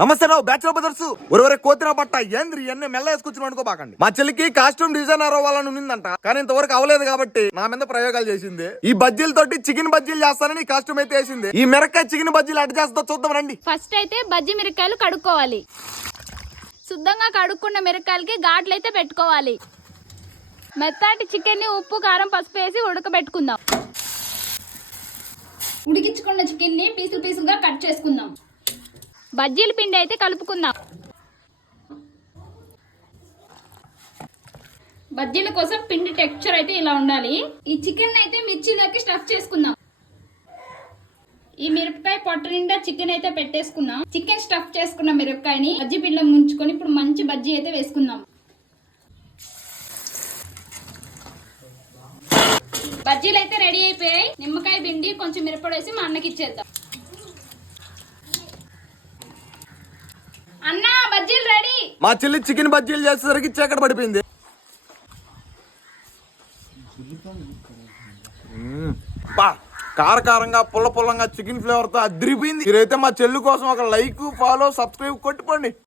నమస్తే రావు bachelor brothers ఒరవరే Kothina పట్ట ఏంద్రి ఎన్ని మెల్ల వేసుకొచ్చిన అనుకోబాకండి. మా చెల్లికి కాస్ట్యూమ్ డిజైనర్ అవ్వాలని ఉన్నిందంట. కానీ ఇంతవరకు అవ్వలేదు కాబట్టి నా మీద ప్రయోగాలు చేసింది. ఈ బజ్జీలతోటి చికెన్ బజ్జీలు చేస్తానని కాస్ట్యూమ్ అయితే వేసింది. ఈ మిరకాయ చికెన్ బజ్జీలు అటు చేస్తా చూద్దాం రండి. ఫస్ట్ అయితే బజ్జి మిరకాయలు కడుక్కోవాలి. శుద్ధంగా కడుక్కున్న మిరకాయలకి ఘాట్లు అయితే పెట్టుకోవాలి. మెత్తటి చికెన్ని ఉప్పు కారం పసుపు వేసి ఉడకబెట్టుకుందాం. ఉడికించుకున్న చికెన్ని పీసులు పీసులుగా కట్ చేసుకుందాం. బజ్జీల పిండి అయితే కలుపుకుందాం. బజ్జీల కోసం పిండి టెక్స్చర్ అయితే ఇలా ఉండాలి. ఈ చికెన్ అయితే మిర్చిలోకి స్టఫ్ చేసుకుందాం. ఈ మిరపకాయ పొట్ట నిండా చికెన్ అయితే పెట్టేసుకున్నాం చికెన్ స్టఫ్ చేసుకున్న మిరపకాయని బజ్జీ పిండిలో ముంచుకొని ఇప్పుడు మంచి బజ్జీ అయితే వేసుకుందాం. బజ్జీలు అయితే రెడీ అయిపోయాయి. నిమ్మకాయ పిండి కొంచెం మిరపడేసి మా అన్నకి ఇచ్చేద్దాం అన్న బజ్జీలు రెడీ మా చెల్లి చికెన్ బజ్జీలు చేసేసరికి చీకటి పడిపోయింది. బా కారకారంగా పుల్ల పుల్లంగా చికెన్ ఫ్లేవర్తో అదిరిపోయింది. మీరైతే మా చెల్లి కోసం ఒక లైక్ ఫాలో సబ్స్క్రైబ్ కొట్టుకోండి.